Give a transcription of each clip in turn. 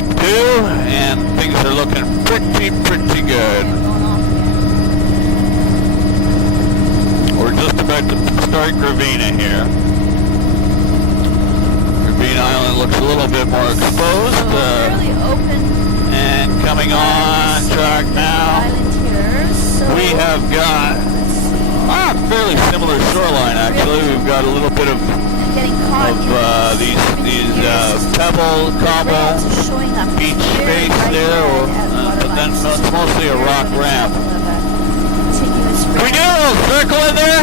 deep too, and things are looking pretty good. We're just about to start Gravina here. Gravina Island looks a little bit more exposed. Fairly open. And coming on track now. We have got a fairly similar shoreline actually. We've got a little bit of these pebble, cobble, beach space there, but then it's mostly a rock ramp. Can we do a little circle in there?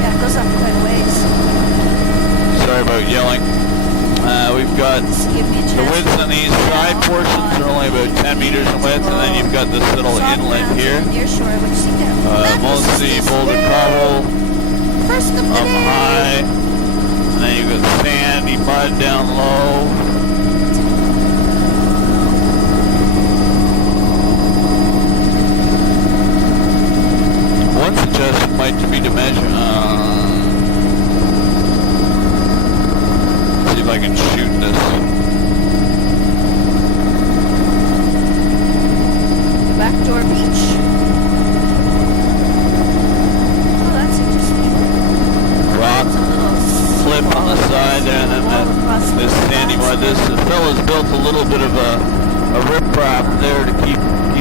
Yeah, it goes up quite a ways. Sorry about yelling. We've got the widths on these side portions are only about 10 meters in width, and then you've got this little inlet here. Mostly boulder cobble up high, and then you've got sandy mud down low. One suggestion might be to measure. See if I can shoot this. Backdoor beach. Oh, that's interesting. Rock flip on the side there, and then this sandy mud. This fellow's built a little bit of a riprap there to keep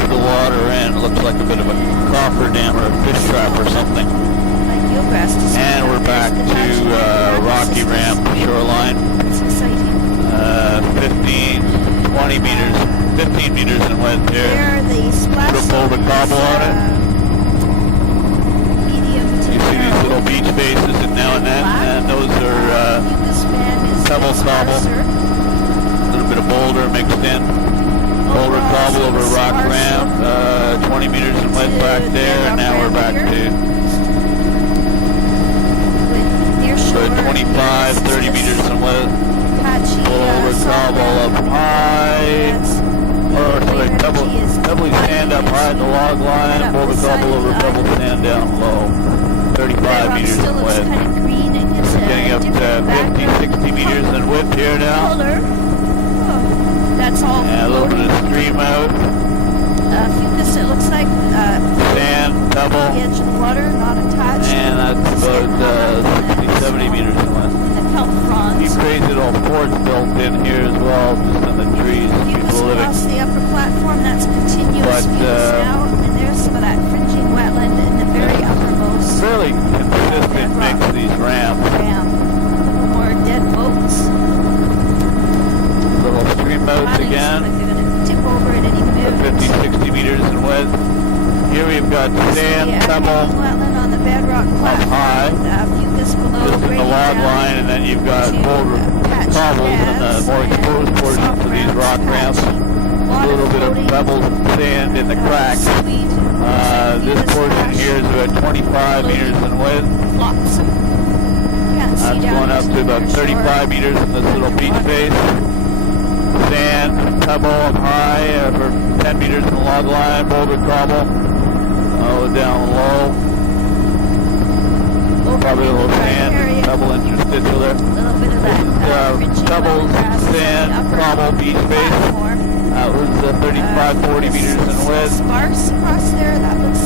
the water in. It looks like a bit of a coffer dam or a fish trap or something. And we're back to Rocky Ramp shoreline. 15 meters in width here. Put a boulder cobble on it. You see these little beach faces and now and then, and those are pebble cobble. A little bit of boulder mixed in. Boulder cobble over rock ramp. 20 meters in width back there, and now we're back to 25, 30 meters in width. Boulder cobble up high, or sorry, pebbly sand up high in the log line, boulder cobble over pebble sand down low, 35 meters in width. Getting up to 50, 60 meters in width here now. That's all. Yeah, a little bit of stream out. Fucus, it looks like. Sand, pebble. The edge of the water, not attached. And that's about 60, 70 meters in width. You've created all forts built in here as well, just in the trees, people living. Across the upper platform, that's continuous now, and there's some of that fringing wetland in the very uppermost. Fairly consistent mix of these ramps. More dead boats. Little stream boats again. Like they're going to tip over at any minute. 50, 60 meters in width. Here we've got sand, pebble, wetland on the bedrock platform. Up high. Fucus below. Just in the log line, and then you've got boulder cobbles and the more exposed portions of these rock ramps. A little bit of pebbles and sand in the cracks. This portion here is about 25 meters in width. That's going up to about 35 meters in this little beach face. Sand, pebble up high for 10 meters in the log line, boulder cobble down low. Probably a little sand, pebble interstitial there. Pebbles, sand, cobble, beach face. That was 35, 40 meters in width. Sparse across there, that looks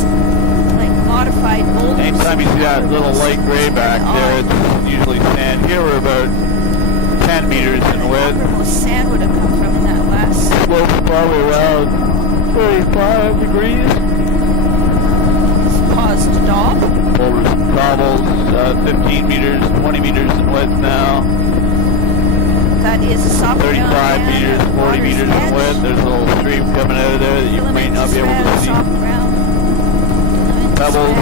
like modified boulders. Anytime you see that little light gray back there, it's usually sand. Here we're about 10 meters in width. Where most sand would have come from in that last. Slope's probably around 35 degrees. Pause to dock. Boulders and cobbles, 15 meters, 20 meters in width now. That is a soft 35 meters, 40 meters in width. There's a little stream coming out of there that you may not be able to see. Pebbles,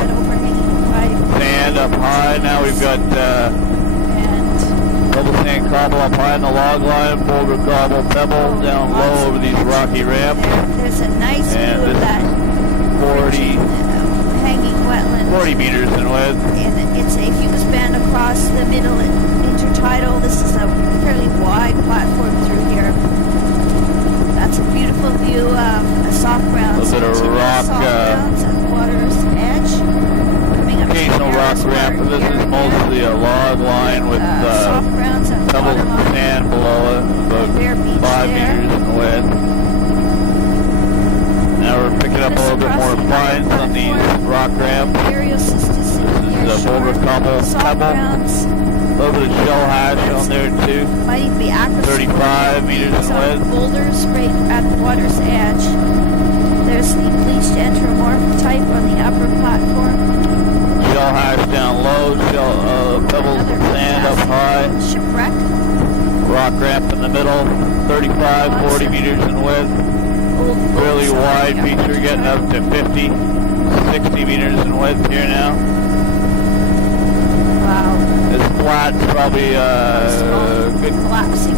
sand up high. Now we've got pebble sand cobble up high in the log line, boulder cobble, pebble down low over these rocky ramps. There's a nice view of that 40 hanging wetland. 40 meters in width. And it's a fucus band across the middle intertidal. This is a fairly wide platform through here. That's a beautiful view of a soft ground. A little bit of rock. At the water's edge. Occasional rock ramp. This is mostly a log line with pebbles and sand below it. About square beach 5 there. meters in width. Now we're picking up a little bit more finds on these rock ramps. Aerial system This is a boulder cobble pebble. A little bit of shell hash on there too. Might even be aqua 35 meters in width. Boulders right at the water's edge. There's the bleached enteromorph type on the upper platform. Shell hash down low, pebbles and sand up high. Shipwreck. Rock ramp in the middle, 35, 40 meters in width. Really wide feature, getting up to 50, 60 meters in width here now. Wow. This flat's probably good Collapsing.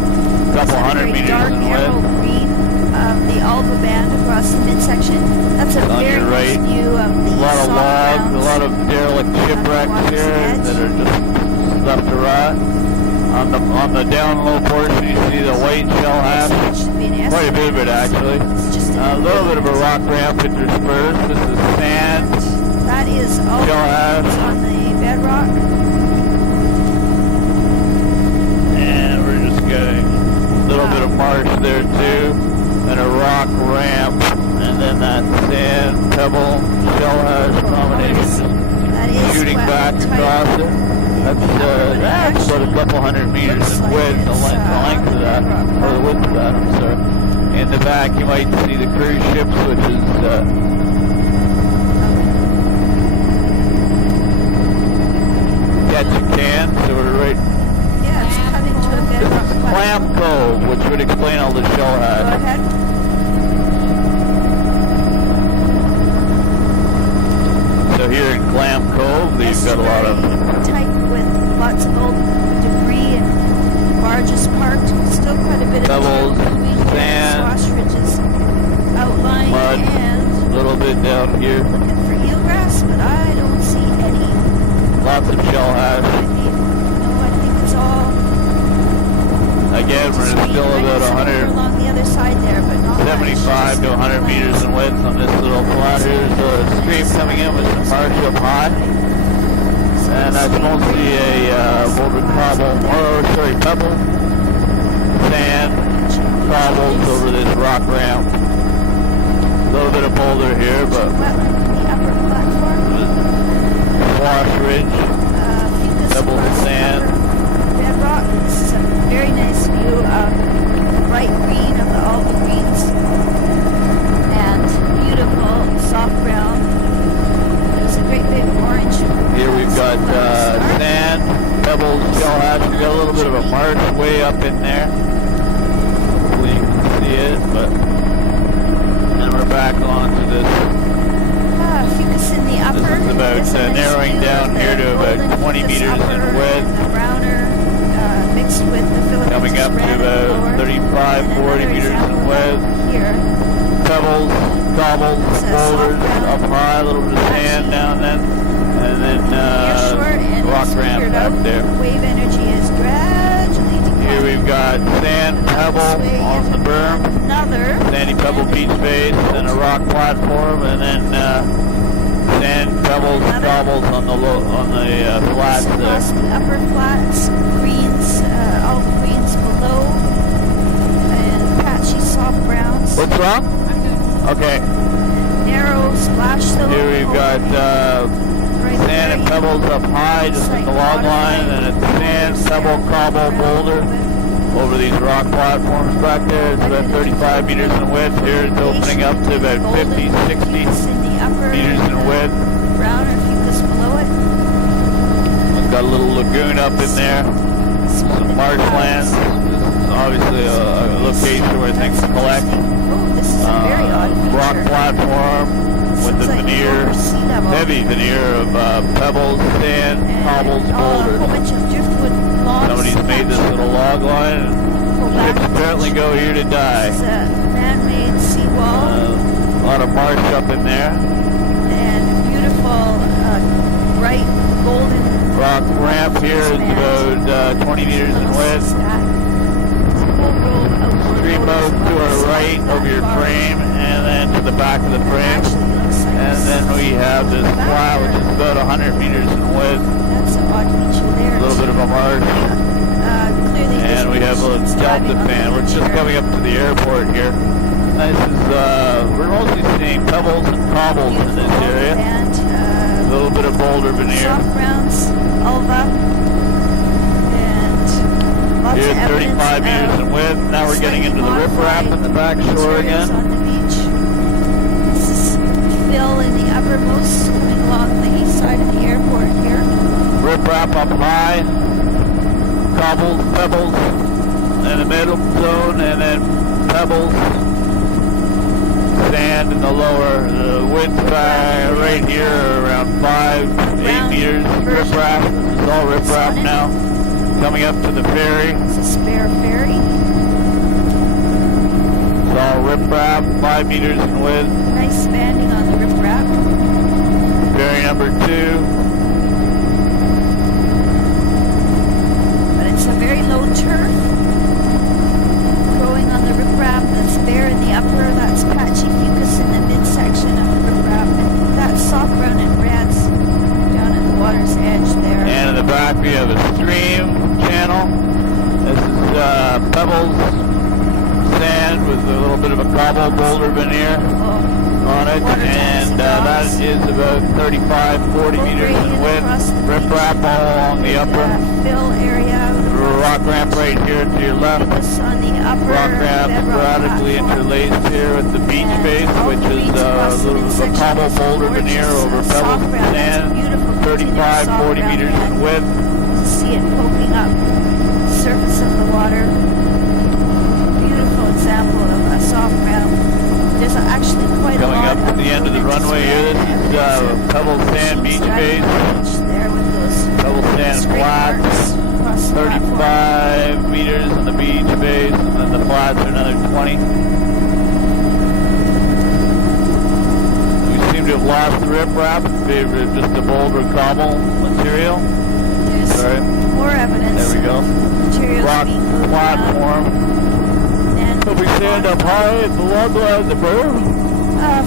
couple hundred meters dark in emerald width. green of the Alba band across the midsection. That's a On very your nice right, view of the A lot of soft logs, grounds. a lot of derelict shipwrecks here that are just left to rot. On the down low portion, you see the white shell hash. Should be an Quite a bit of it actually. It's just A little bit of a rock ramp interspersed. This is sand. That is all Shell hash. on the bedrock. And we're just getting a little bit of marsh there too. And a rock ramp. And then that sand, pebble, shell hash combination That is shooting wet back and tight. across it. That's about a couple hundred meters in width, the length of that, or the width of that, I'm sorry. In the back you might see the cruise ships, which is Ketchikan, so we're right. Yeah, it's cut into a bedrock. This is Clam Cove, which would explain all the shell Go hash. ahead. So here in Clam Cove, you've got a lot of tight with lots of old debris and barges parked. Still quite a bit of pebbles, sand, swash ridges outlying mud, and a little bit down here. looking for eelgrass, but I don't see any. Lots of shell hash. No, I think it's all. Again, we're still about 100. Along the other side there, but not 75 to 100 meters in width on this little flat. Here's a stream coming in with some marsh up high. And that's mostly a boulder cobble, pebble, sand, cobbles over this rock ramp. A little bit of boulder here, but Wetland in the upper platform. swash ridge, Fucus pebbles and plus sand. bedrock. This is a very nice view of the bright green of the Alba greens and beautiful soft brown. There's a great big orange. Here we've got sand, pebbles, shell hash. We've got a little bit of a marsh way up in there. Hopefully you can see it, but then we're back onto this. Fucus in the upper. This is about There's a nice narrowing view down of the here to about golden 20 Fucus meters in upper width. and the browner mixed with the Philippines Coming up to red about lower. 35, And 40 another meters in example width. Here. Pebbles, cobbles, It's a soft boulders ground. up high, a little bit of sand down then. And then Nearshore and rock it's ramp figured back out. there. Wave energy is gradually declining. Here we've got sand, pebble on the berm, Another. sandy pebble beach base, and a rock platform, and then sand, pebbles, cobbles on the flats there. Across the upper flats, greens, all the greens below, and patchy soft browns. What's wrong? Okay. Narrow splash zone. Here we've got right sand and there. pebbles up high, just at the log line, and it's sand, pebble, cobble, boulder over these rock platforms back there. It's about 35 meters in width. Here it's opening up to about 50, 60 meters in width. Browner fucus below it. We've got a little lagoon up in there. Some marshlands. This is obviously a location where things collect. Oh, this is a very odd feature. Rock platform with the Seems like veneer, over sea level. heavy veneer of pebbles, sand, cobbles, A whole boulders. bunch of driftwood logs. Somebody's made this little log line, and Go back. ships apparently go here to die. It's a man-made seawall A lot of marsh up in there. and beautiful, bright golden. Rock ramp here is about 20 meters in width. Stream mode to our right over your frame, and then to the back of the frame. And then we have this flat, which is about 100 meters in width. That's an odd feature there. A little bit of a marsh. Clearly And we have have a Delta fan. We're just coming up to the airport here. This is, we're mostly seeing pebbles and cobbles in this area. And A little bit of boulder veneer. soft grounds, ulva, and lots Here's of evidence 35 meters in width. Now we're getting into the riprap in the back shore materials again. on the beach. This is fill in the uppermost, coming along the east side of the airport here. Riprap up high. Cobbles, pebbles in the middle zone, and then pebbles. Sand in the lower. The width right here around 5-8 meters. Riprap. This is all riprap now. Coming up to the ferry. It's a spare ferry. It's all riprap, 5 meters in width. Nice spanning on the riprap. Ferry number 2. But it's a very low turf growing on the riprap that's bare in the upper. That's patchy fucus in the midsection of the riprap. And that's soft brown and reds down at the water's edge there. And in the back we have a stream channel. This is pebbles, sand with a little bit of a cobble boulder veneer on it, and that is about 35-40 meters in width. Riprap all along the upper. Fill area. Rock ramp right here to your left. On the upper Rock ramp sporadically interlaced here at the beach face, which is a little bit of a cobble boulder veneer over pebbles and sand. 35-40 meters in width. See it poking up the surface of the water. Beautiful example of a soft ground. There's actually quite a Going lot up to the end of the runway here. This is Pebble Sand Beach Base. There with those Pebble Sand flats. 35 meters on the beach base, and then the flats are another 20. We seem to have lost the riprap in favor of just the boulder cobble material. There's Sorry. more evidence. There we go. Materials Rock being moved platform. And So we stand up high at the level of the berm.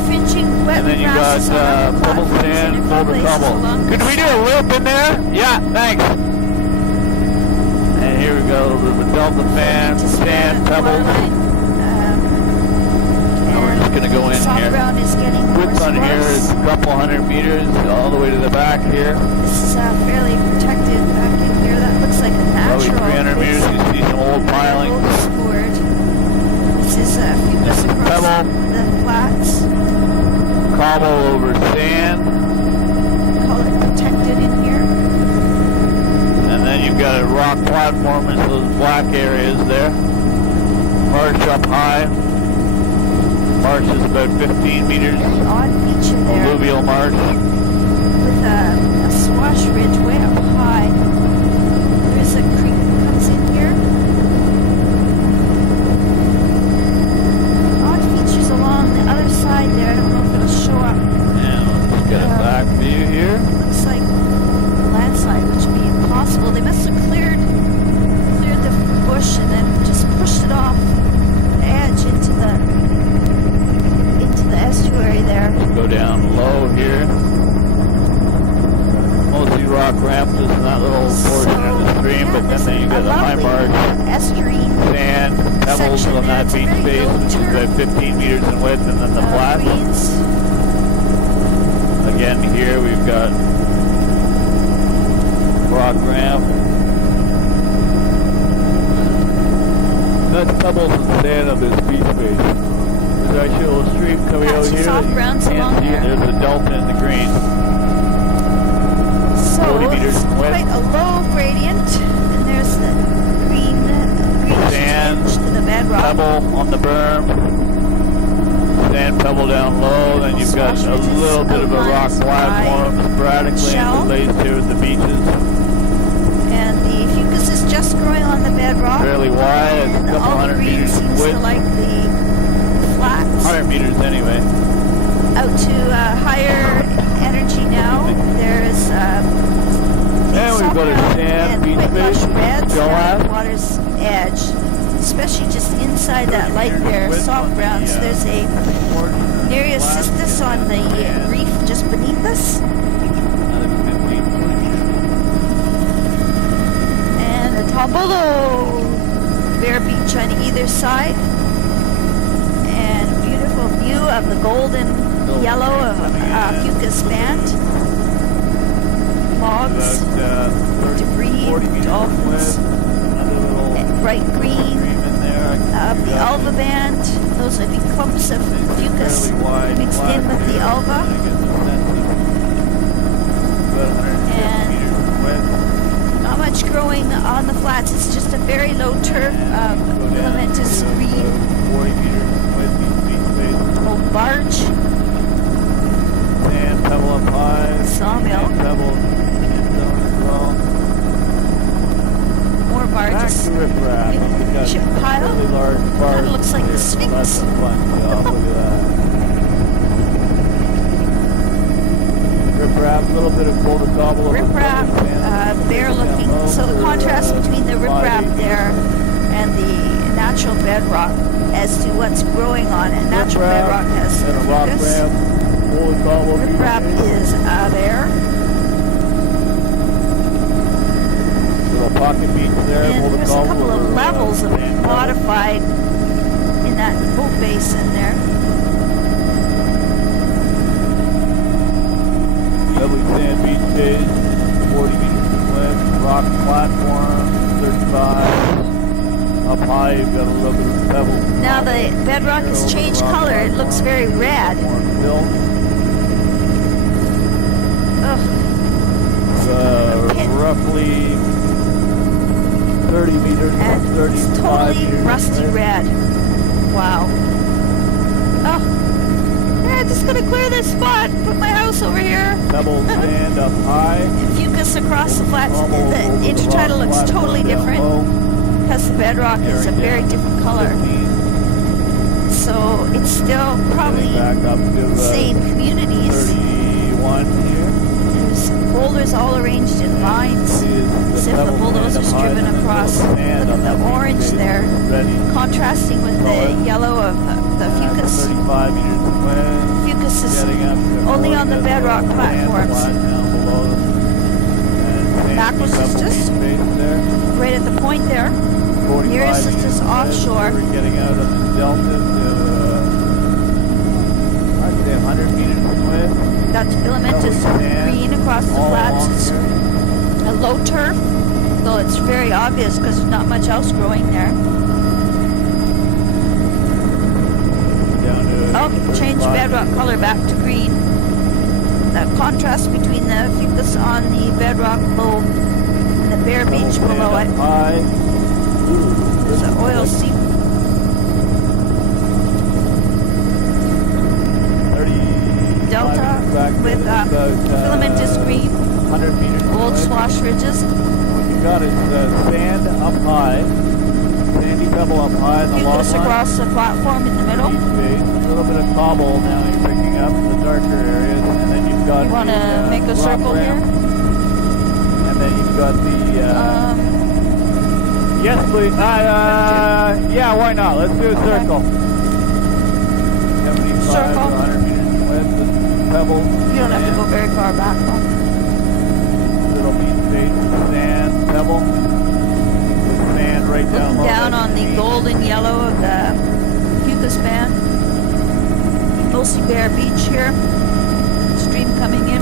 fringing wet And then you got grasses on pebble platforms in sand, different boulder places cobble. along Could the we do a loop in there? Yeah, thanks. And here we go, the Delta fan, sand, pebbles. Now we're just going to go in soft here. ground is getting more Width on here is sparse. a couple hundred meters all the way to the back here. This is fairly protected back in here. That looks like a Probably natural 300 meters, you see some old pilings. Forward. This is fucus across Pebble. the flats. Cobble over sand. Call it protected in here. And then you've got a rock platform in those black areas there. Marsh up high. Marsh is about 15 meters. Very odd feature there. Alluvial marsh. With a swash ridge way up high. There's a creek that comes in here. Odd features along the other side there. I don't know if it'll show up. And let's get a back view here. Looks like a landslide, which would be impossible. They must have cleared the bush and then just pushed it off the edge into the estuary there. Go down low here. Mostly rock ramps in that little portion of the stream, but then you got a high marge, estuary sand, pebbles section on there. that It's a beach very base, low which is turn. about 15 meters in width, and then the flat. greens. Again, here we've got rock ramp. That's pebbles and sand on this beach base. There's actually a little stream coming out Patchy here. soft that you grounds can't along see. there. There's a delta in the green. So 40 meters it's in width. quite a low gradient, and there's the green Sand, tinge to the bedrock. Pebble on the berm. Sand pebble down low. Then you've got a little bit of a rock platform sporadically shell. interlaced here at the beaches. And the fucus is just growing on the bedrock. Fairly wide, it's a And couple all the hundred green meters in seems to width. like the flats. 100 meters anyway. Out to higher energy now. There's And we've got a sand beach quite lush base. reds Go down on. the water's edge, especially just inside that light there, soft browns. There's a Nereus cystis on the reef just beneath us, and a tombolo. bare beach on either side. And a beautiful view of the golden yellow of Fucus Band. Logs, debris, dolphins, bright green of the alva band. Those would be clumps of fucus mixed in with the alva. And not much growing on the flats. It's just a very low turf of filamentous green. Old barge. Sand, pebble up high. Sawmill. Pebble in zone as well. More barges. Ship pile. Really large barge. Kind of looks like the Sphinx. Lots of fun. Yeah, look at that. Riprap, a little bit of gold gobble. Riprap, bare looking. So the contrast between the riprap there and the natural bedrock as to what's growing on it. Natural bedrock has and a rock fucus. ramp. Gold gobble. Riprap is there. Little pocket beach there. And there's a couple of levels of modified in that boat basin there. Lovely sand beach stage, 40 meters in width, rock platform, 35. Up high, you've got a little bit of pebble. Now the bedrock has changed color. It looks very red. Roughly 30 meters, And 35 it's totally meters rusty in width. red. Wow. Oh. Yeah, just gonna clear this spot. Put my house over here. Pebble sand up high. And fucus across the flats. Over The the intertidal rock looks totally platform down different low. because the bedrock is a very different color. 15, So it's still probably back up to same communities. 31 here. There's boulders all arranged in lines. As if the bulldozer's driven across. Look at the orange there, contrasting with the yellow of the fucus. 35 meters away. Fucus is Getting up to only on the bedrock platforms. Backwards is just right at the point there. Nearest is just offshore. We're getting out of the delta to, I'd say 100 meters away. That's filamentous green across the flats. It's a low turf, though it's very obvious because there's not much else growing there. Oh, change bedrock color back to green. The contrast between the fucus on the bedrock below and the bare beach below it. There's an oil seep. Delta with filamentous green, 100 meters old away. swash ridges. What you got is sand up high, sandy pebble up high in the long Fucus line. across the platform in the middle. East base, a little bit of cobble now you're picking up in the darker areas, and then you've got You want to make a rock circle ramp, here? and then you've got the yes please, yeah, why not, let's do a circle. 75 Circle. to 100 meters in width with pebble. You don't have to go very far back though. Little beach base, sand, pebble, with sand right down Looking low. down on the golden yellow of the fucus band. Mostly bare beach here. Stream coming in.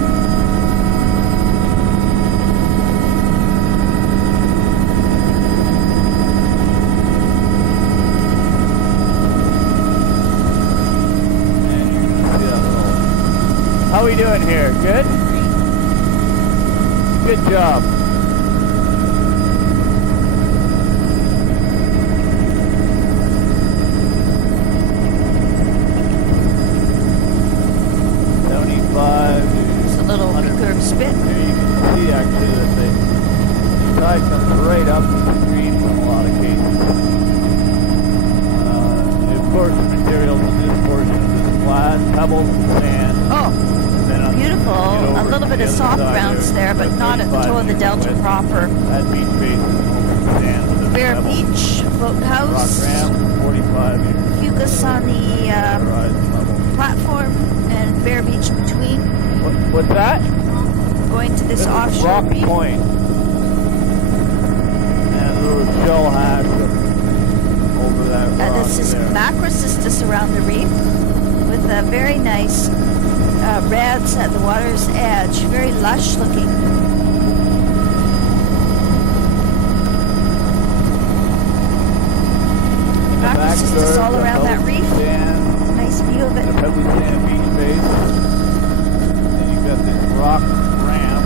How we doing here? Good? Good job. It's a little recurve spit. Here you can see actually that the tide comes right up to the screen in a lot of cases. Of course the materials in this portion of this flat, pebbles and sand. Oh. Beautiful. A little bit of soft bounce there, but not at the toe of the delta proper. That beach base is sand. Bare beach, boathouse, rock ramp, 45 meters. fucus on the platform, and bare beach between. What's that? Going to this offshore Rock reef. Point. And a little shell hatch around the reef with very nice reds at the water's edge, very lush looking. Macrocystis all around that reef. Nice view of it. The pebbly sand beach base. Then you've got this rock ramp.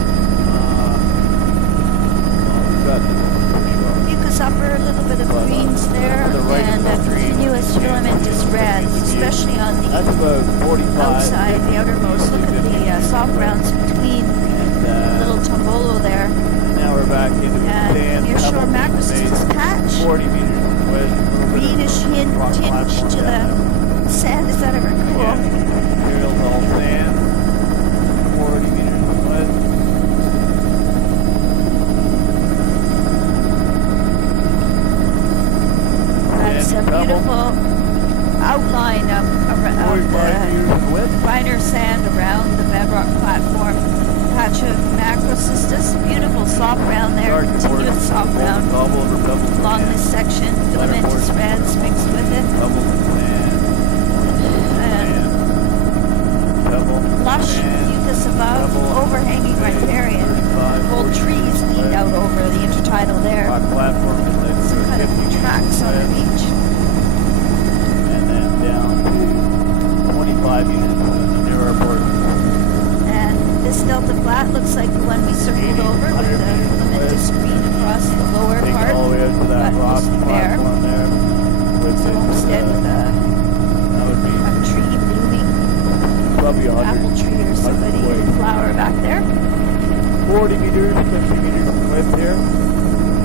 We've got Mucus upper, a little bit of greens there, and a continuous filamentous reds, especially on the that's about 45. outside, the outermost. Look at the soft browns between the little tombolo there. Now we're back into the And sand. nearshore macrocystis patch. 40 meters west. Greenish tinge to the sand. Is that ever cool? Yeah. Material's all sand. 40 meters west. That's a beautiful outline of 45 meters the west. finer sand around the bedrock platform. Patch of macrocystis, beautiful soft brown there, continuous soft brown along this section, filamentous reds mixed with it. Lush mucus above, overhanging riparian. Whole trees lean out over the intertidal there. Some kind of tracks on the beach. And then down to 25 units near our port. And this delta flat looks like the one we circled over with the filamentous green across the lower Take part. it all the way up to that but rock mostly bare. platform there. With It's a homestead with that would be a tree blooming, probably 100. apple tree or somebody with a flower back there. 40 meters, 50 meters width here.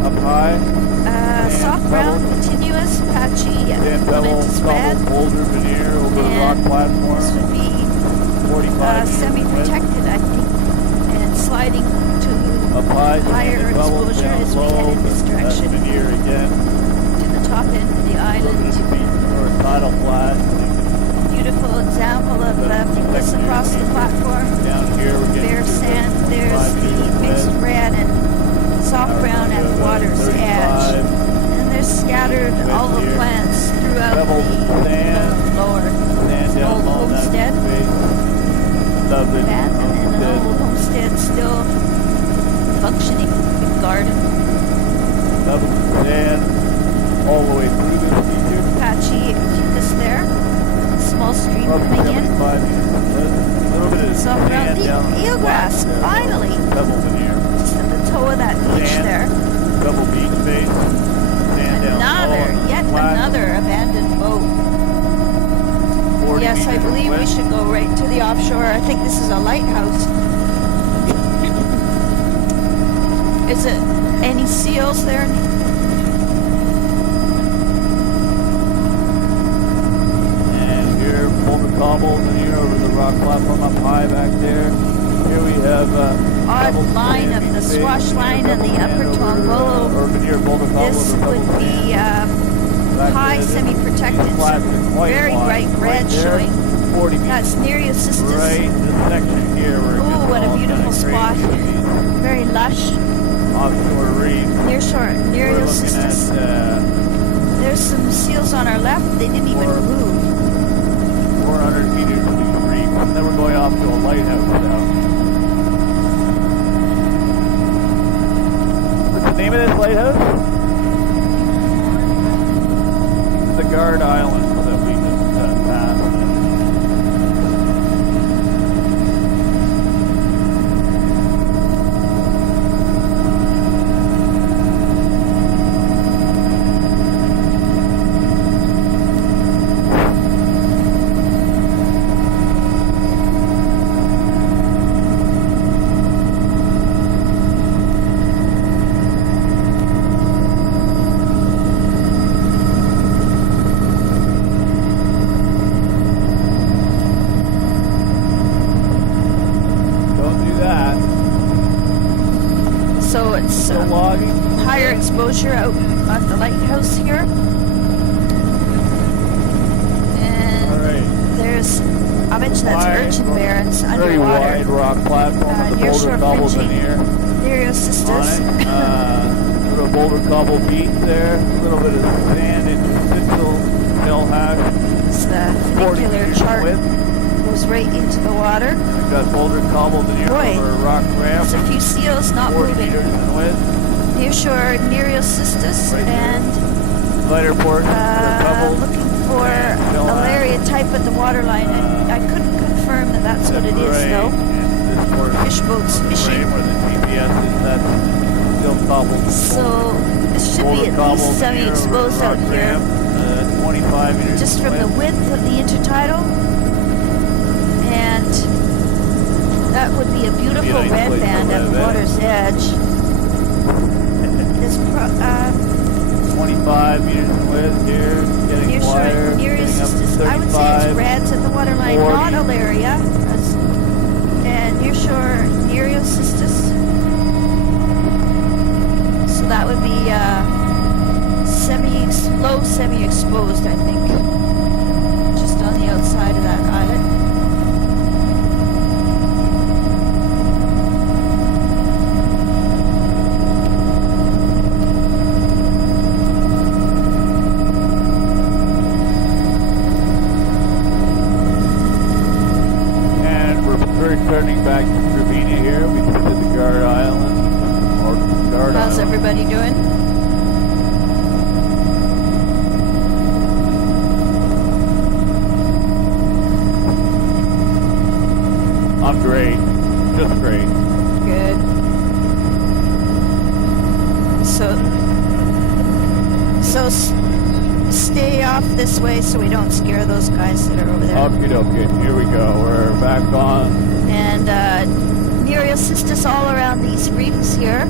Up high. Soft brown, continuous, patchy, Sand pebble, filamentous red. boulder veneer over the rock And platform. this would be 45 meters semi-protected, I think, and sliding to up high, higher sand pebble, exposure down as we low, head in this direction veneer again. to the top end of the island. Or tidal flat. Beautiful example of mucus across the platform. Down here we're getting Bare to sand, there's 5 the meters mixed west. red and soft brown at the water's 35. edge. And there's scattered all the plants throughout Pebbled the sand. lower Sand down old low in that homestead. space. Lovely abandoned and an homestead. old homestead still functioning, big garden, Lovely sand all the way through this feature. patchy mucus there, small stream Up coming in. 75 meters west. A little bit of Soft brown sand down eelgrass, there. finally, Pebble veneer. just at the toe of that beach Sand. there. Double beach base. Sand down Yet flat. another abandoned boat. 40 Yes, I meters believe we west. should go right to the offshore. I think this is a lighthouse. Is it any seals there? And here, boulder cobbles, and here over the rock platform up high back there. Here we have Odd double line sand of the beach swash base, line and the sand upper over, Tongolo. or veneer boulder cobble This over would double be sand. Back high there, semi-protected, flat some and white very line bright red right there, showing. 40 meters. That's Nereocystis, Right in this section here where it Ooh, gets what a all beautiful kinda spot. crazy with these very lush, offshore reefs. nearshore We're looking Nereocystis. at There's some seals on our left, they didn't even Or- move. 400 meters of these reefs. And then we're going off to a lighthouse now. What's the name of this lighthouse? The Guard Islands that we just passed. Don't do that. So it's Still logging. higher exposure out at the lighthouse here. And Alright. there's, I bet you that's Wide, urchin barrens Very wide underwater. rock platform with the near boulder shore cobbles in fringing. here on Nereocystis. it. Little boulder cobble beach there. A little bit of sand interstitial tail hash. The 40 funicular meters in chart width. goes right into the water. We've got boulder cobbled in here Boy, over a rock ramp. There's a few seals not 40 moving. meters in width. Nearshore Nereocystus Right there. and Lighter portion for pebbles. looking for and shell hash. Alaria type at the waterline. I couldn't confirm that that's what it is though. This portion Fish boats of the fishing. frame where the GPS is, that's still cobbled. So this should Boulder be at cobbled least in here over a semi-exposed out rock here. ramp, 25 meters Just in from the width. width of the intertidal. And that would be a beautiful nice red place to band at live, the eh? water's edge. This 25 meters in width here, getting wider, getting up to Nereocystus. I would say 35. it's reds at the waterline, 40. not Alaria. And nearshore Nereocystus. So that would be low semi-exposed, I think. Just on the outside of that islet. And we're returning back to Trevina here. We just did the Guard Island, or Guard How's Island. everybody doing? I'm great, just great. Good. So stay off this way so we don't scare those guys that are over there. Okie dokie, here we go. We're back on. And Nereocystus all around these reefs here,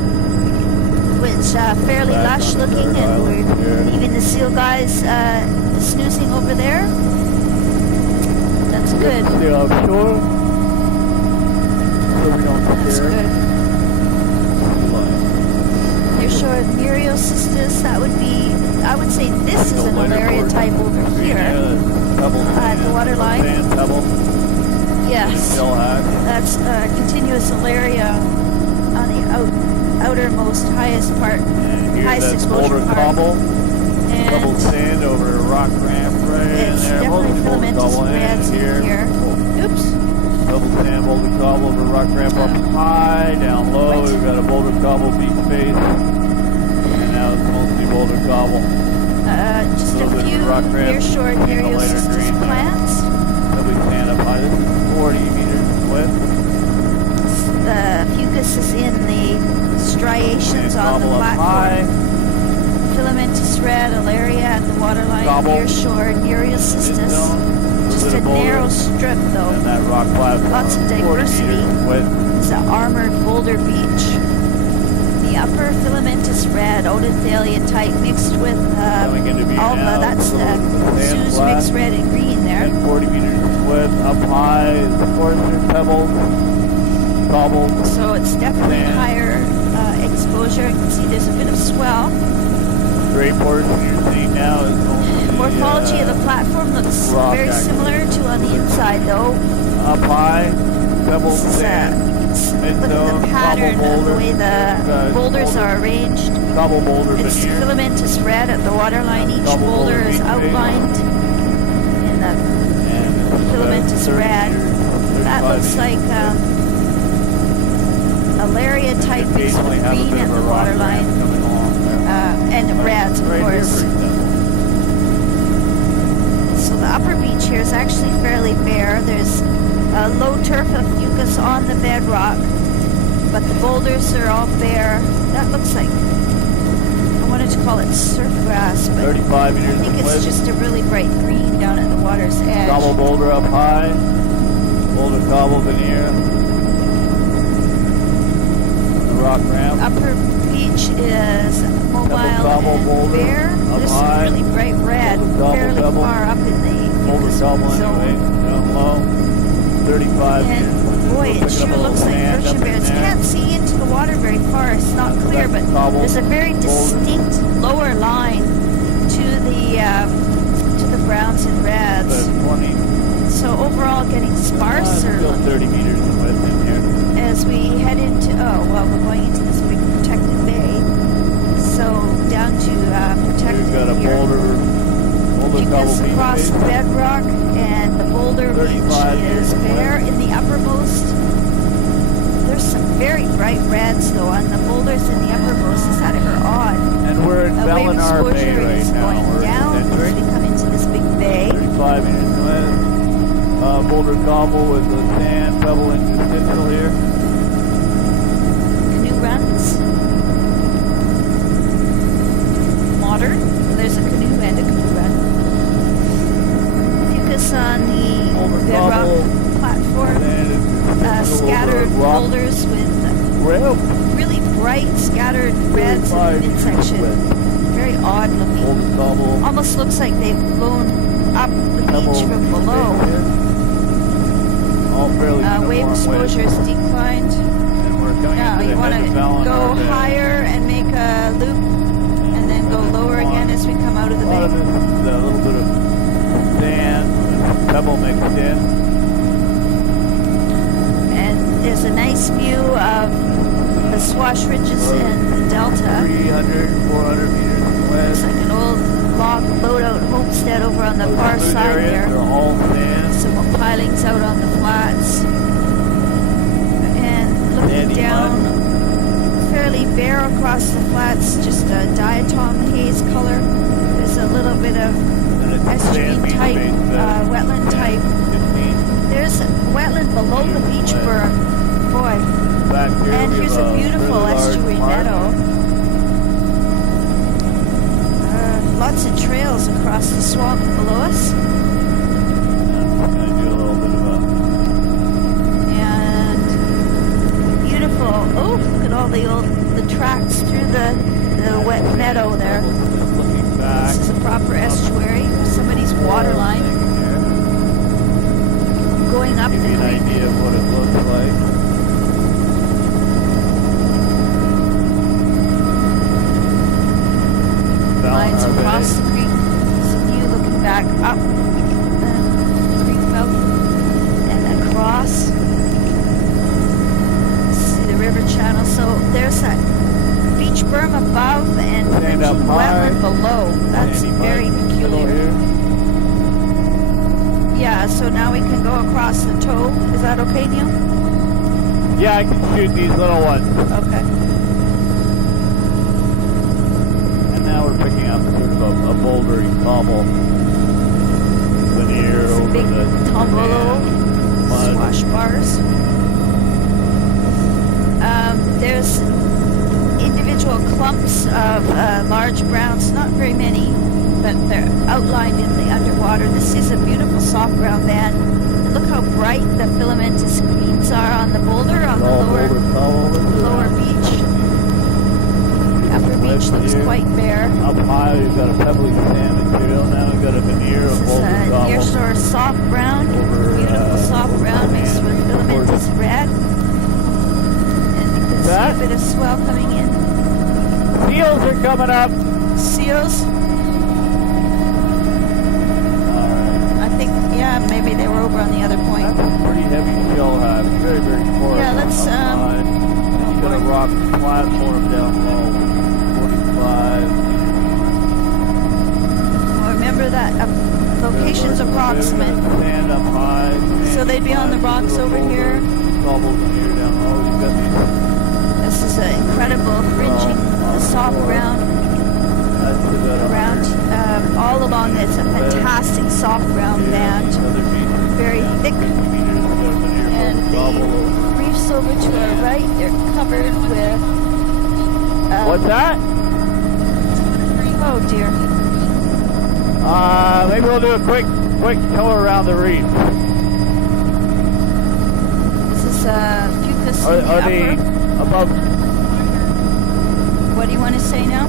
which fairly Back lush on the looking, third and island we're here. even the seal guys snoozing over there. That's good. Stay offshore, so we don't That's scare. good. Nearshore Nereocystus, that would be, I would say this is an Alaria type over here. At the waterline. Sand pebble. Yes. Still hack. That's continuous Alaria on the outermost highest part, And here's highest that exposure boulder part. cobble. Pebbled And sand over a rock ramp right in it's there. definitely Mostly boulder filamentous cobble reds and in here. Oops. Pebbled sand, boulder cobble over a rock ramp up high, down low. Right. We've got a boulder cobble beach face. And now it's mostly boulder cobble. Just a Little bit of few rock ramp nearshore in the lighter Nereocystus green there. plants. Pebbled sand up high. This is 40 meters in width. The fucus is in the striations Sand on the cobble up high. platform. Filamentous red Alaria at the waterline, Cobble. nearshore Mid Nereocystus. zone. Just a narrow strip though. And that rock platform. Lots of 40 diversity. meters in width. It's an armored boulder beach. The upper filamentous red, Odenthalia type, mixed with Coming into view alba. now. That's the Sand Sue's flat. mixed red and green there. And 40 meters in width. Up high is the Forster pebbles. Cobble. So it's definitely Sand. higher exposure. You can see there's a bit of swell. Gray portion you're seeing now is mostly Morphology of the platform looks rock very activity. similar to on the inside though. up high. Pebble It's, sand. look at Mid-zone. the pattern of the boulder. way the boulders boulder. are arranged. Cobble boulder It's veneer. filamentous red at the waterline. Each Double boulder boulder is beach outlined in the And this is, filamentous 30 red. meters, That 35 looks meters. like Alaria type mixed Occasionally with have a green bit at of a the rock ramp waterline. coming along there. And the reds, of Right here, course. for example. So the upper beach here is actually fairly bare. There's a low turf of fucus on the bedrock, but the boulders are all bare. That looks like, I wanted to call it surf grass, but 35 I meters think in it's width. just a really bright green down at the water's edge. Cobble boulder up high. Boulder cobble veneer. The rock ramp. Upper beach is mobile cobble and boulder bare. up This high. is really bright red, Double, fairly double. far up in the Boulder fucus cobble zone. anyway. Down low. 35 meters. And boy, it Picking up sure a little looks like sand up Persian in bears. You there. can't see into the water very far. It's not clear, but Cobble, there's a very boulder. distinct lower line to the browns and reds. The 20. So overall, getting sparser Still 30 meters in width in here. as we head into. Oh well, we're going into this big protected bay. So down to protected We've got a here. boulder Fucus us beach across face. the bedrock, and the boulder beach 35 is meters bare in the uppermost. There's some very bright reds though on the boulders in the uppermost. Is that ever odd? And we're in Wave Bellenar Bay exposure right is now. going We're down as we centering. come into this big bay. 35 meters west. Boulder cobble with the sand pebble interstitial here. Canoe runs. Modern. There's a canoe and a canoe run. Focus on the Boulder bedrock cobble. platform. And Scattered rock boulders with rail. really bright scattered reds in the 35 midsection. meters west. Very odd looking. Boulder cobble. Almost looks like they've blown up the Pebble beach from below. here. All fairly Wave uniform exposure waves. is declined. And we're coming Now into you the want head to of Bellenar go Bay. higher and make a loop, and then go lower again as we come out of the A lot of bay. this is a little bit of sand with pebble mixed in. And there's a nice view of the Swash Ridges and the Delta. 300, 400 meters Looks west. like an old log loadout homestead over on the far Those side areas there. are all sand. Some pilings out on the flats. And looking Sandy down, fairly bare across the flats, just a diatom haze color. There's a little bit of And it's sand estuarine beach type, base, wetland type. 15 There's a wetland below the beach berm. Boy. back here. And we here's have a beautiful really large estuary park. meadow. Lots of trails across the swamp below us. I'm going to do a little bit of And beautiful. Oh, look at all the tracks through the wet meadow there. looking back. This is a proper estuary. Somebody's water line going up Give the you an creek. idea of what it looks like. Lines Bellenar across Bay. the creek. Some view looking back up the creek mouth and across. See the river channel. So there's a beach berm above and Stand up fringing high. wetland below. That's Sandy very mud middle peculiar. here. Yeah, so now we can go across the toe. Is that okay, Neil? Yeah, I can shoot these little ones. Okay. And now we're picking up sort of a bouldery cobble veneer Some over big the tombolo sand, mud. swash bars. There's individual clumps of large browns, not very many, but they're outlined in the underwater. This is a beautiful soft brown band. And look how bright the filamentous greens are on the boulder on the All lower boulder cobble. lower beach. The upper beach looks Here. quite bare. Up high, we've got a pebbly sand material. Now we've got a veneer This of is boulder a cobble. nearshore soft brown, Over, beautiful soft brown mixed with filamentous red. And you can see That? a bit of swell coming in. Seals are coming up. Seals, Alright. I think, yeah, maybe they were over on the other point. That's a pretty heavy shell hat. Very, very coarse. Yeah, let's, up high. You've got a rock platform down low. 45. Well, remember that location's approximate. Stand up high. So they'd be on the rocks over here. Cobble veneer down low. You've got This is an incredible fringing, the soft brown these. That's about around, all along. It's a fantastic soft brown band, very thick. And the reefs over to our right, they're covered with. What's that? Oh dear. Maybe we'll do a quick tour around the reef. This is Fucus in Are the they upper. above? What do you want to say now?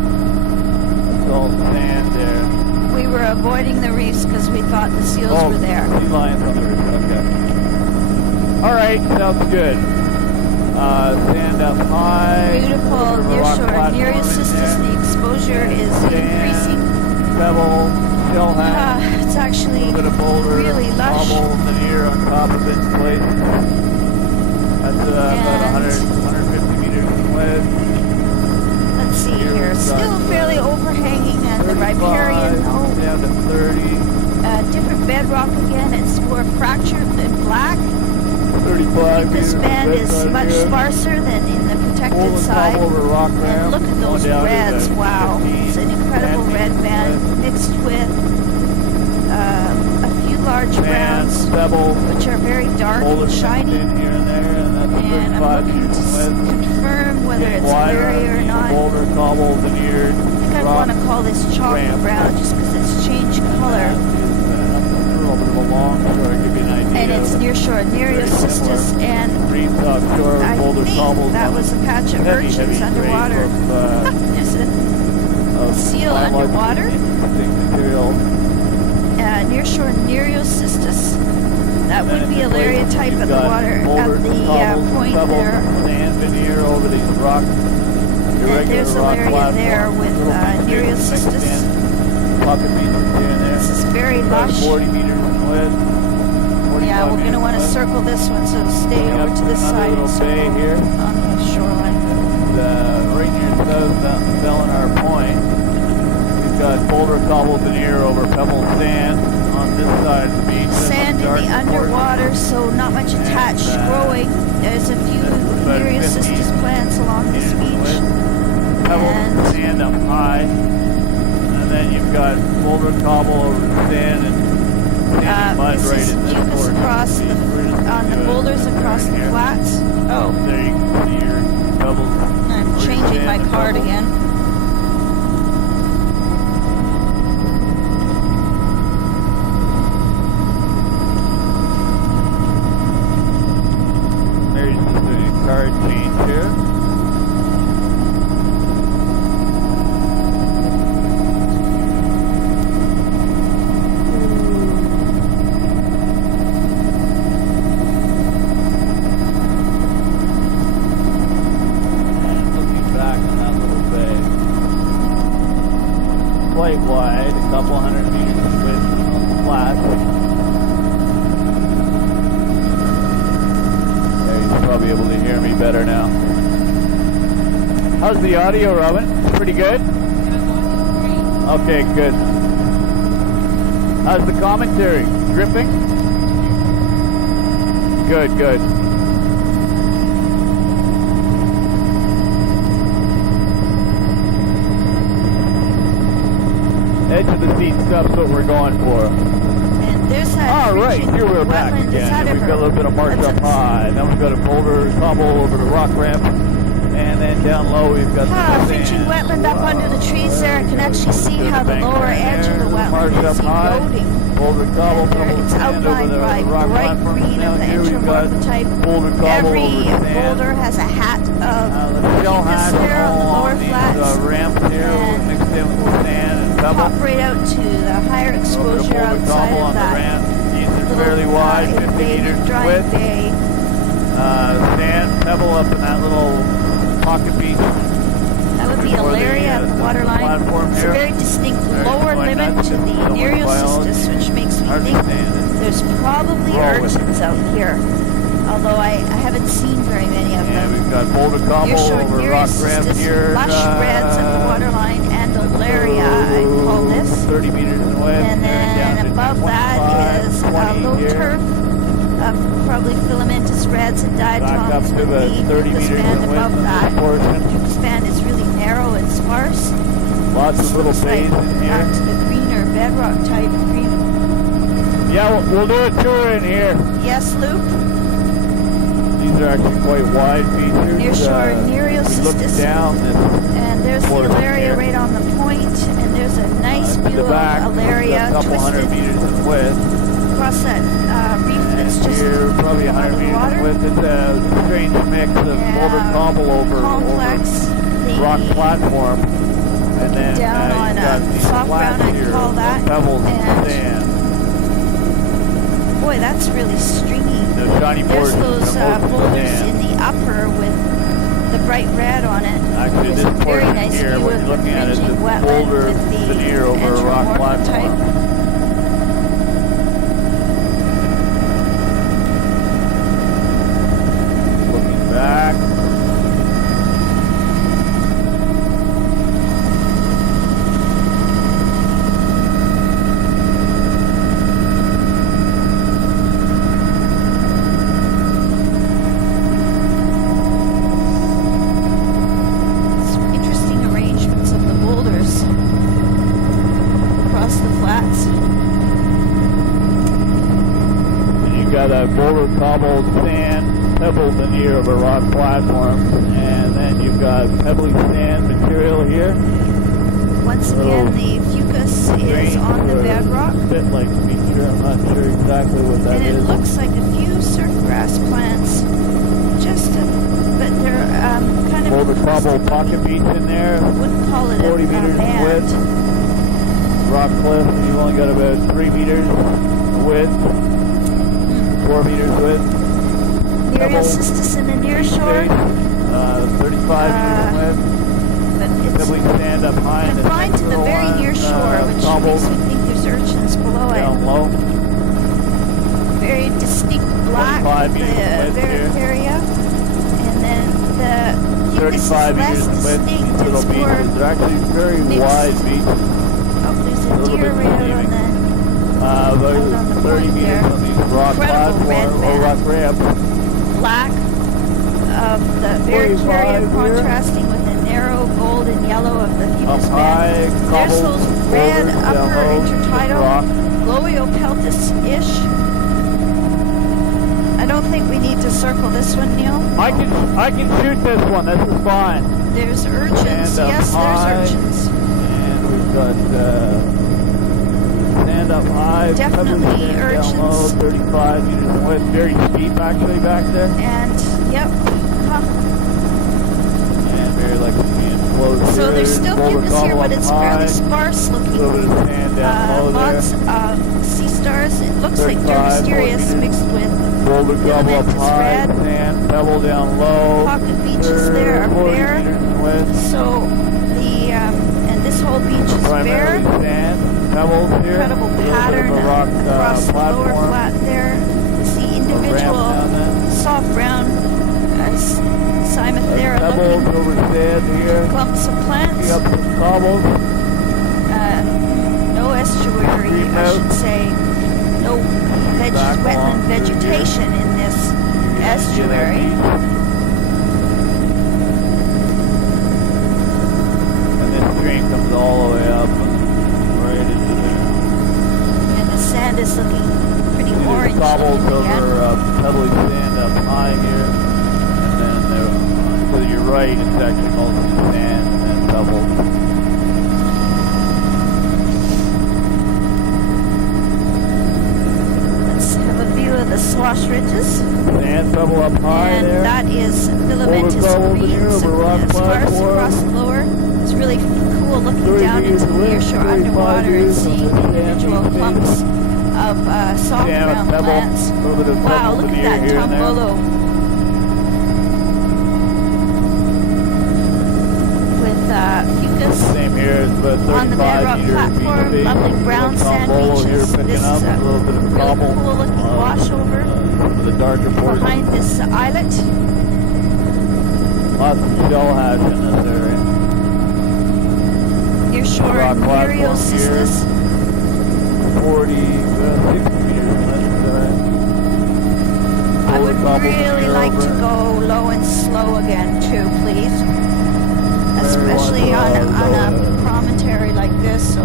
It's all sand there. We were avoiding the reefs because we thought the seals were there. Sea lions on the reef. Okay. All right, sounds good. Stand up high. Beautiful Sort of a rock nearshore. platform Near in assistance, there. the exposure is increasing. Pebble, shell hat. It's A actually little bit of boulder, really lush. cobble, veneer on top of its place. That's about 100, 150 meters west. Let's see Here here. we've got, Still fairly overhanging riparian, down to 30, different bedrock again. It's more fractured than black. 35 This meters. band is right much here. sparser than in the protected Full side. and over rock And ramp. look at those Going down to reds, the wow. 15, It's an incredible 10 red meters band width. mixed with a few large browns, Sand, pebble, which are very dark boulder and shiny. in here and there, and that's And I'm 35 looking meters to in width. confirm whether Getting it's wider Larry or underneath the not. boulder, cobble, veneered, I think I rock. want to call this chocolate ramp. brown just because it's changed color. That is a little bit of a long shore, give you an idea. And it's near shore, Very Nereocystis, similar. and Green top shore, I boulder cobbles. think that was a patch of heavy, urchins heavy underwater. grade of, There's a of seal biologically underwater. interesting material. near shore Nereocystis. That And would then be a in the Laria place, type you've of the got water at boulders, the cobbles, point pebbles, there. sand veneer over these rock, And irregular there's a rock Laria platforms, there with little mixed Nereocystis. in, pocket meters here and there. This is very About lush. 40 meters in width. 45 Yeah, we're going to meters want to in width. circle this one, so stay Coming over up to this another side little and bay circle here. on the shoreline. Right near south Belinar Point, we've got boulder cobble veneer over pebble sand on this side of the beach. That's Sand in dark the portion. underwater, so not much attached growing. There's a few about Nereocystis 15 plants along this meters in beach. width. Pebble And- sand up high, and then you've got boulder cobble over the sand and sandy mud This right is in this mucus portion. across the, on the boulders across the Here. flats. Oh, There you can see your pebbles. I'm changing my card again. There's the card change here. And looking back on that little bay, quite wide, a couple hundred meters in width on the flat. Yeah, you're probably able to hear me better now. How's the audio, Robin? Pretty good? Okay, good. How's the commentary? Gripping? Good, good. Edge of the seat stuff's what we're going for. And there's that All right, fringing here we're back wetland. Is again. that We've got a little bit of marsh that's up high. Then we've got a boulder cobble over the rock ramp. And then down low we've got the fringing sand. wetland up under the trees there. I can actually see how the lower edge of the Marsh wetland up is high. eroding. Boulder cobble, And there, pebble it's sand over outlined the by rock bright platform. green Down of the here we've got entomorphotype. boulder cobble Every over the sand. boulder has a hat of The shell mucus hatch there on the all lower on these flats. ramps here And mixed in with the sand and pebble. Pop right out to the higher Over the exposure boulder outside cobble of on the that ramp. These are little fairly wide, 50 invaded meters in dry width. bay. Sand, pebble up in that little pocket beach. That would be a Before the, Laria at the the waterline. platform It's a here. very distinct Very lower quite limit nuts. to the So much Nereocystis, biology. which makes me Hard to think stand it. there's probably Roll with it. urchins out here. Although I haven't seen very many of And them. we've got boulder cobble You're showing over rock ramp Nereocystis, here. lush reds at the waterline, and a Laria, I call this. 30 meters in width. And down then to above that 25, is a 20 low here. turf of probably filamentous reds and Back up diatoms. to the 30 mucus meters band in width above on that. this portion. Mucus band is really narrow and sparse. Lots of little Looks like bays in back here. to the greener bedrock type green. Yeah, we'll do a tour in here. Yes, Luke? These are actually quite wide features. Near shore We look Nereocystis. down this And there's the portion Alaria here. right on the point, and there's a nice to view the of back. Alaria A couple hundred twisted meters in width. across that reef that's And just here, probably 100 under the meters water. in width. It's a strange mix of boulder cobble over complex. rock The platform. And then down on you've a got these soft flats ground, I'd here, call that, pebbles and- and sand. boy, that's really stringy. The shiny There's portions those are mostly boulders sand. in the upper with the bright red on it. Actually, There's this a very portion nice here, view what of you're the looking at is fringing the wetland boulder with the veneer over a rock entomorphotype. platform. Looking back. boulder cobbled sand pebble veneer of a rock platform, and then you've got pebbly sand material here. Once again, the fucus is on the bedrock, Bit-like feature. I'm not sure exactly what that and it is. looks like a few surf grass plants. But they're kind of Boulder cobble pocket beach in there. Wouldn't call it 40 a meters in band. width. Rock cliff, and you've only got about 3 meters width. 4 meters width. Muriel Sistis in the near shore. 35 meters width. But it's Pebbly sand up high. and confined to the very near shore, which cobbled makes me think there's urchins below down it. low. Very distinct black, 25 meters in the width very here. area. And then the fucus is 35 less meters in width. distinct. These little It's more beaches. They're actually very mixed. wide beaches. Oh, there's a little deer bit right out on deceiving. the... About on the 30 point meters there. on these rock Incredible red platforms or band. rock ramps. black of the very 45 area here. contrasting with the narrow gold and yellow of the Up fucus high, band. There's cobbled those red boulders down upper low, intertidal rock. Gloriopeltis-ish. I don't think we need to circle this one, Neil. I can shoot this one. This is fine. There's urchins. Stand up Yes, high. there's urchins. And we've got stand up high. Definitely pebbly sand urchins. Down low, 35 meters in width. Very steep actually back there. And, yep. Huh. And very likely to be enclosed. So here. there's still Boulder fucus here, cobble but up it's high. fairly sparse A little bit looking. of sand down low Lots there. of sea stars. It looks like 35, Dermisterius 40 mixed with Boulder cobble up filamentous high. red. Sand pebble down low. Pocket beaches there are 40 bare. meters in width. So the and this whole beach is Primarily bare. sand, pebbles here. Incredible A little bit pattern of a rock across the lower platform. flat there. You see A ramp individual down there. soft brown Cymathera Pebbles looking over sand here. clumps of plants. Picking up some cobbles. No estuary, Green I should say. No Back wetland along through vegetation in this estuary. And this stream comes all the way up and right into there. And the sand is looking pretty See, orange there's cobbles looking again. over pebbly sand up high here. And then to your right, it's actually mostly sand and pebbles. Let's have a view of the swash ridges. Sand pebble up high And there. that is filamentous cobble veneer greens over rock sparse platform. across the lower. It's really cool looking 30 down meters into the width, nearshore 35 underwater and meters on seeing the sand individual beach. clumps of soft Yeah, ground pebble. plants. A little bit of Wow, pebble look at veneer that here and there. tombolo with fucus Same here, it's about on the 35 bedrock meter platform, beach. lovely brown sand Tombolo here beaches. picking This up is a little bit of really cobble. cool looking washover Some of the darker portions. behind this islet. Lots of shell hash in this area. Near shore Rock platform Muriocystis. 40, 60 meters in this area. I would Cobble really veneer like over to it. go low and slow again too, please. Especially low, on a low. promontory like this. So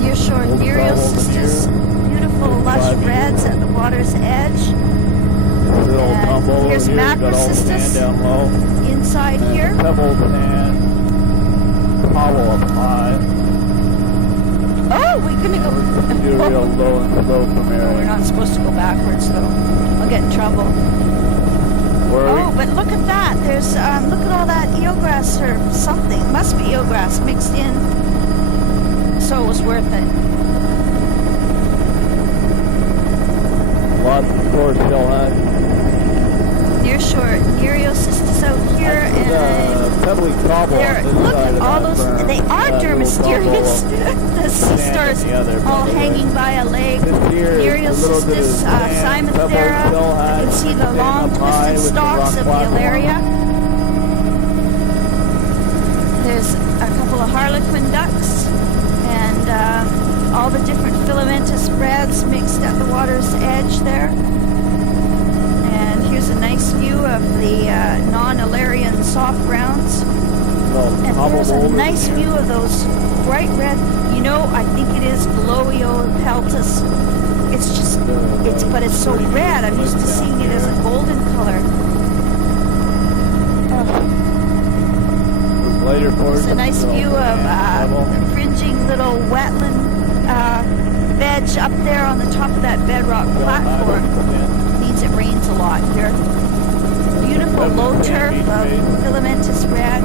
near shore Old Muriocystis, beautiful lush 5 reds at the water's edge. Little And tombolo here's here, got all the Macrocystis. sand down low. Inside here. Pebble sand, cobble up high. Oh, we're gonna go. Do real low and slow from Oh, we're here. not supposed to go backwards though. I'll get in trouble. Where are Oh, but look at that. There's, look at all that eelgrass or something. Must be eelgrass mixed in. So it was worth it. Lots of coarse shell hash. Near shore, Muriocystis out here, and Pebbly cobble there. on this Look side at of all that those. berm. They are That little dermisterious. cobble. The sea Sand stars in the other, by all the way. hanging by a leg. This here is a little bit of Muriocystis, sand, pebble, Cymathera. shell You hash, can see the sand long up high twisted with the stalks rock of the platform. alaria. There's a couple of harlequin ducks and all the different filamentous reds mixed at the water's edge there. And here's a nice view of the non-alarian soft browns. So, And cobble there's a boulders nice here. view of those bright red. You No, I think it is Gloio peltus. It's just, but it's so red. I'm used to seeing it as a golden color. Later It's a nice view of fringing little wetland veg up there on the top of that bedrock platform. Means it rains a lot here. Beautiful low turf of filamentous red.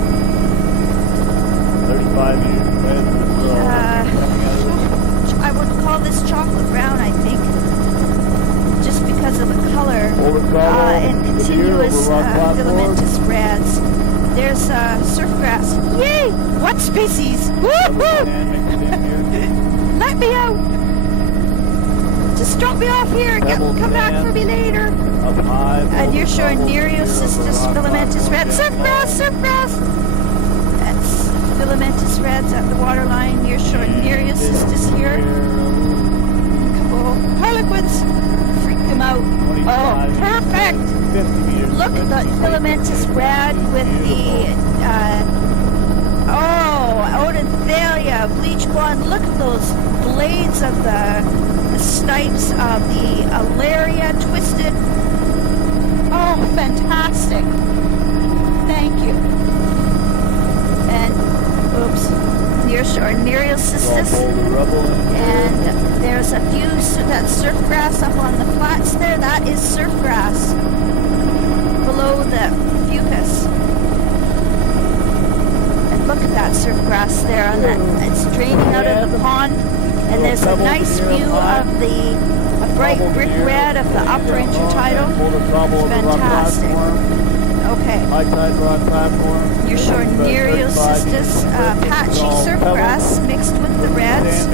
35 years red. I would call this chocolate brown, I think, just because of the color and continuous filamentous reds. There's surf grass. Yay! What species? Woo-hoo! Let me out! Just drop me off here. Come back for me later. And you're sure Nereocystis filamentous red. Surf grass, surf grass. That's filamentous reds at the waterline. You're sure Nereocystis here. Couple harlequins. Freak them out. Oh, perfect. Look at the filamentous red with the Odenthalia, bleach blonde. Look at those blades of the snipes of the Alaria twisted. Oh, fantastic. Thank you. And, oops, nearshore Nereocystis. And there's a few, that surf grass up on the flats there. That is surf grass below the fucus. And look at that surf grass there on that. It's draining out of the pond. And there's a nice view of the bright brick red of the upper intertidal. Fantastic. Okay. You're sure Nereocystis patchy surf grass mixed with the reds.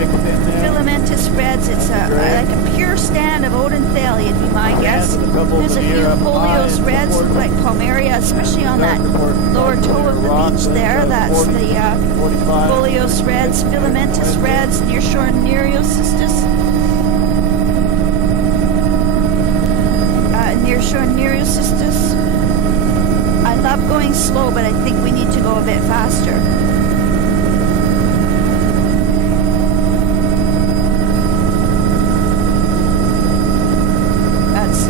Filamentous reds. It's like a pure stand of Odenthalia, would be my guess. There's a few foliose reds, look like Palmaria, especially on that lower toe of the beach there. That's the foliose reds, filamentous reds, near shore Nereocystis. Near shore Nereocystis. I love going slow, but I think we need to go a bit faster. That's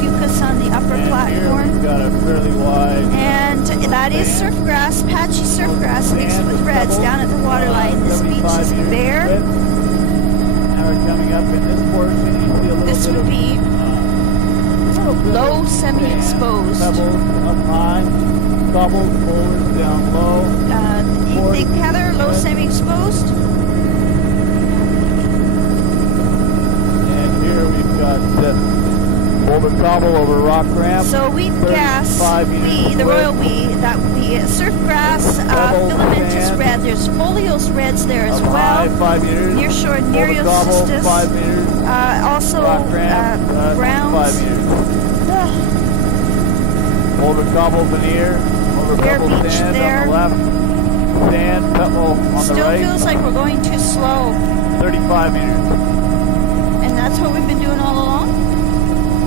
fucus on the upper platform. We've got a fairly wide. And that is surf grass, patchy surf grass mixed with reds down at the waterline. This beach is bare. Now we're coming up in this portion. You see a little This would be low semi-exposed. Pebbles up high, cobbles, boulders down low. You think, Heather, low semi-exposed? And here we've got boulder cobble over rock ramp. So we gas, the royal that would be surf grass, filamentous red. There's foliose reds there as well. 5 meters. Near shore Nereocystis. 5 meters. Also browns. 5 meters. Boulder cobble veneer, over Bare pebble beach sand there. on the left, sand, pebble on the Still right. feels like we're going too slow. 35 meters. And that's what we've been doing all along?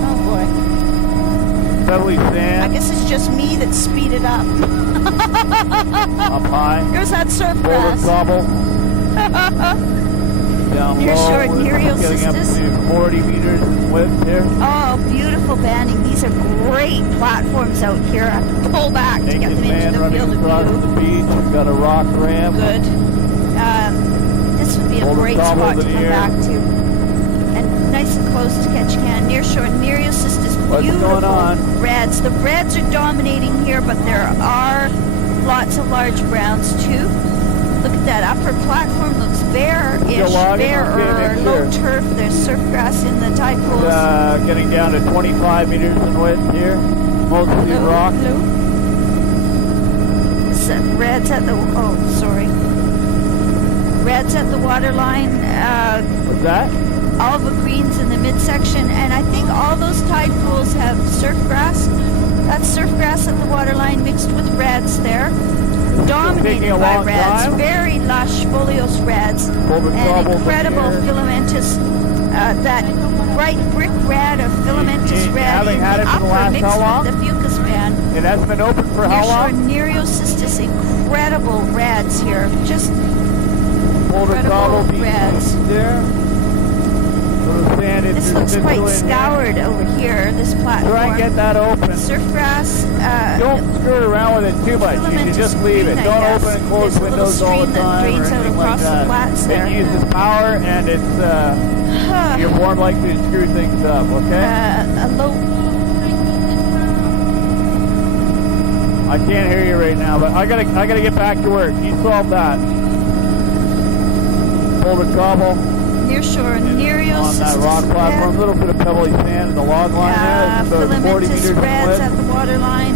Oh boy. Pebbly sand. I guess it's just me that speeded up. Up high. Here's that surf Boulder grass. cobble. Down Near low. shore We're getting up Nereocystis. to 40 meters in width here. Oh, beautiful banding. These are great platforms out here. I have to pull back to get Naked them man into the running field of across view. the beach. We've got a rock ramp. Good. This would be a Boulder great cobble spot to come veneer. back to. And nice and close to catch can. Near shore Nereocystis. What's Beautiful going on? reds. The reds are dominating here, but there are lots of large browns too. Look at that upper platform, looks bare-ish, barer, low turf. There's surf grass in the tide pools. Getting down to 25 meters in width here. Mostly rock. Reds at the, Reds at the waterline. What's that? Olive greens in the midsection. And I think all those tide pools have surf grass. That's surf grass at the waterline mixed with reds there. Dominated by reds, very lush foliose reds, and incredible filamentous, that bright brick red of filamentous red in the upper mixed with the fucus band. It hasn't been open for how long? Nereocystis, incredible reds here, just Boulder cobble incredible beach reds. there. Little sand This looks interstitial quite in there. scoured over here, this platform. Try and get that open. Surf grass. Don't skirt around with it too much. You can Filamentous just leave it. green, I Don't guess. open and close There's a little windows all the stream that time or drains out anything like across the that. flats there. It uses power and it's you're more likely to screw things up. Okay. A low. I can't hear you right now, but I gotta get back to work. You solve that. Boulder cobble Nearshore Nereal on that rock platform. A little bit of pebbly sand in the log line there. It's about 40 meters filamentous in reds width. at the water line.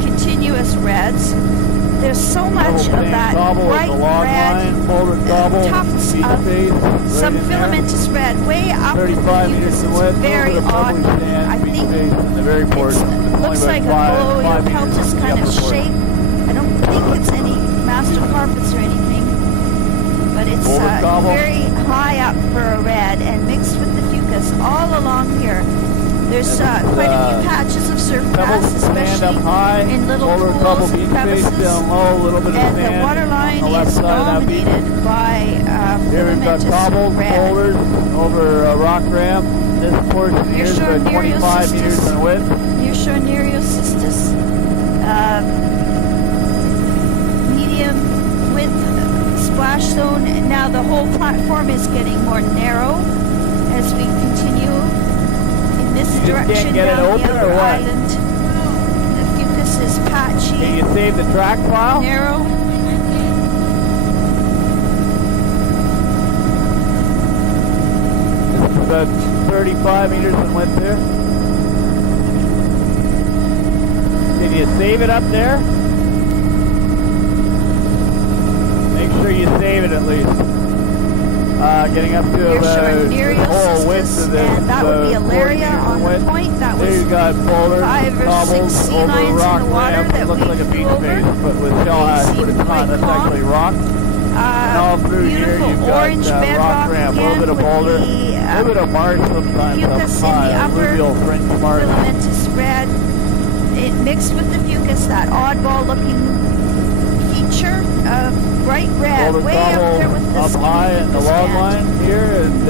Continuous reds. There's so much Double of sand that cobble bright at the log red, line. Boulder cobble. tufts beach of face, right some in there. filamentous red way up the 35 meters fucus. in It's width. very A little bit of odd. pebbly sand, I beach think face in the very portion. it looks like a below your pelvis kind of shape. I don't think it's any master carpets or anything, but it's Boulder cobble. very high up for a red and mixed with the fucus all along here. There's quite a few patches of surf grass, Pebbles stand especially up high. in little Boulder pools cobble and beach face crevices. down low. A little bit of And sand the water line on the left is side of that beach. dominated by Here we've got filamentous cobbles, red. boulders over a rock ramp. This portion here is Nearshore about 25 meters Nereal in width. Nearshore Nereocystis, medium width splash zone. Now the whole platform is getting more narrow as we continue in this You just direction can't get it down the open outer or what? island. The fucus is Can patchy, you save the track file? narrow. This is about 35 meters in width there. Can you save it up there? Make sure you save it at least. Getting up to Nearshore about the whole width Nereocystis, of this. and that would be a 40 laria meters on in the width. point. That There was you got boulders, 5 or cobbles 6 sea over lions in rock the water ramp. that It looks we like a flew beach over. face, but with shell They ash, but seem it's not. quite That's calm. actually rock. And all through here Beautiful you've got orange bedrock rock ramp, a little again bit of with boulder, the a little bit of marsh sometimes up fucus in the high, upper, alluvial fringe marsh. filamentous red. It mixed with the fucus, that oddball looking feature of bright red, Boulder way up there cobble with the up high in the fucus log band. line here, and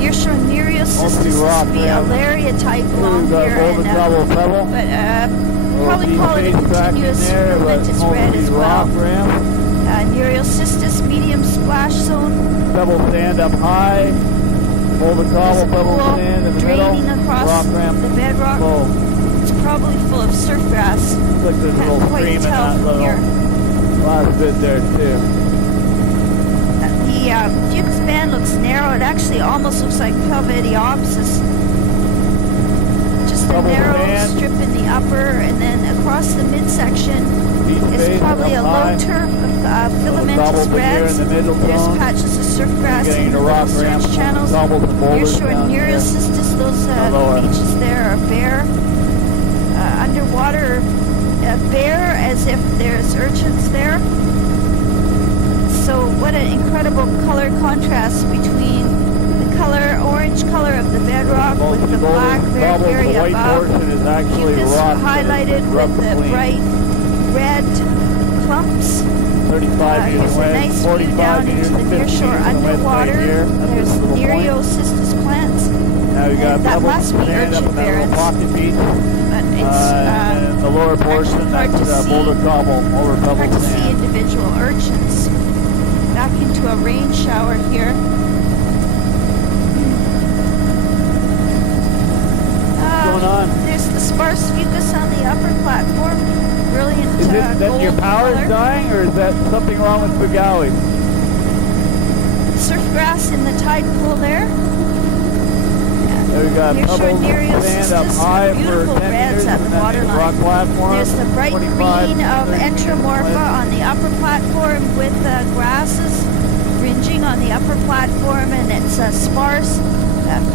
Nearshore Nereocystis rock would be a ramp. laria type here along we've got here, boulder and cobble pebble. but probably Little call it a beach face back in continuous there, but filamentous red mostly as well. rock ramp. Nereocystis, medium splash zone. Pebble sand up high, boulder There's cobble, a pebble pool sand in the draining middle, across rock ramp the bedrock. low. It's probably full of surf grass. Looks like there's a Can't little quite stream in tell that from little here. last bit there too. The fucus band looks narrow. It actually almost looks like pelvidiopsis. Just a Double narrow band. strip in the upper, and then across the midsection Beach is face probably a up low high. turf of Double filamentous bit here reds. in the middle There's zone. patches of surf grass Getting in to the rock little ramp, surge channels. cobbles and boulders Nearshore down here. Nereocystis, those lower. beaches there are bare. Underwater, bare as if there's urchins there. So what an incredible color contrast between the color, orange color of the bedrock Most with the of the black boulders, very cobbles, area the white above. portion is actually Fucus rock that has highlighted been with rubbed the clean. bright red clumps. 35 Here's meters a away, nice view 45 down meters, into the 50 nearshore meters in width underwater. right here. That's There's this little point. Nereocystis plants. Now we got that pebbles must be and sand up urchin in that little barrens. pocket beach. But it's And in the lower portion, actually hard that's to see. boulder cobble over hard pebble to see sand. individual urchins. Back into a rain shower here. What's going on? There's the sparse fucus on the upper platform. Brilliant Is it that your gold power's color. dying, or is that something wrong with Bugawi? Surf grass in the tide pool there. There we got Nearshore pebbles, Nereocystis, sand up high for beautiful 10 reds meters, at the and then waterline. rock platform. There's the bright 25, green of 30 meters Entramorpha width. on the upper platform with grasses fringing on the upper platform, and it's sparse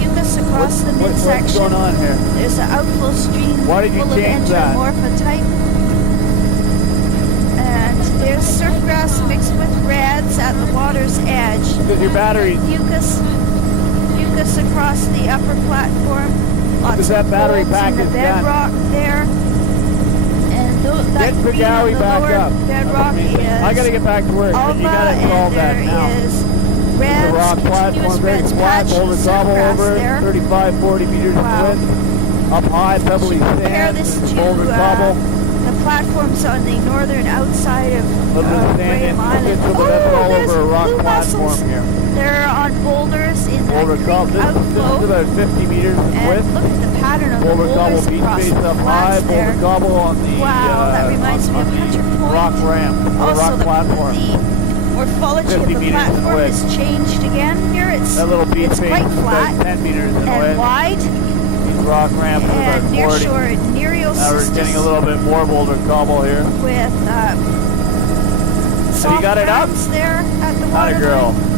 fucus across the What's midsection. going on here? There's an outflow stream Why did you full of change that? Entramorpha type. And there's surf grass mixed with reds at the water's edge. Because your battery- Fucus across the upper platform. Lots Because of that battery folds pack in the is done. bedrock there. And That Get green on Begawi the back lower up. bedrock is I gotta get back to work, but Alba, you gotta solve and that there now. is The reds, rock continuous platform, very reds, flat, patchy over gobble surfgrass over, there. 35, 40 meters Wow. in width. Up high, pebbly Compare sand, this to boulder cobble. the platforms on the northern outside of Little bit of sand Graham in Island. but that's all there's over a rock blue platform mussels. here. They're on boulders in that Boulder creek cobble, this is outflow. about 50 meters in And width. look at the pattern of Boulder the cobble boulders beach across face the up high, flats there. boulder cobble on the Wow, that reminds me on of the Hunter Point. rock ramp, or Also, rock platform. the morphology 50 of the meters in platform width. has changed again. Here it's That little beach it's face quite is flat about 10 meters in and width. wide, These rock ramps are and about near 40. shore Nereal Now we're getting a little bit more boulder cobble here. with Have soft you got it up? grounds there at the Not water a girl. line.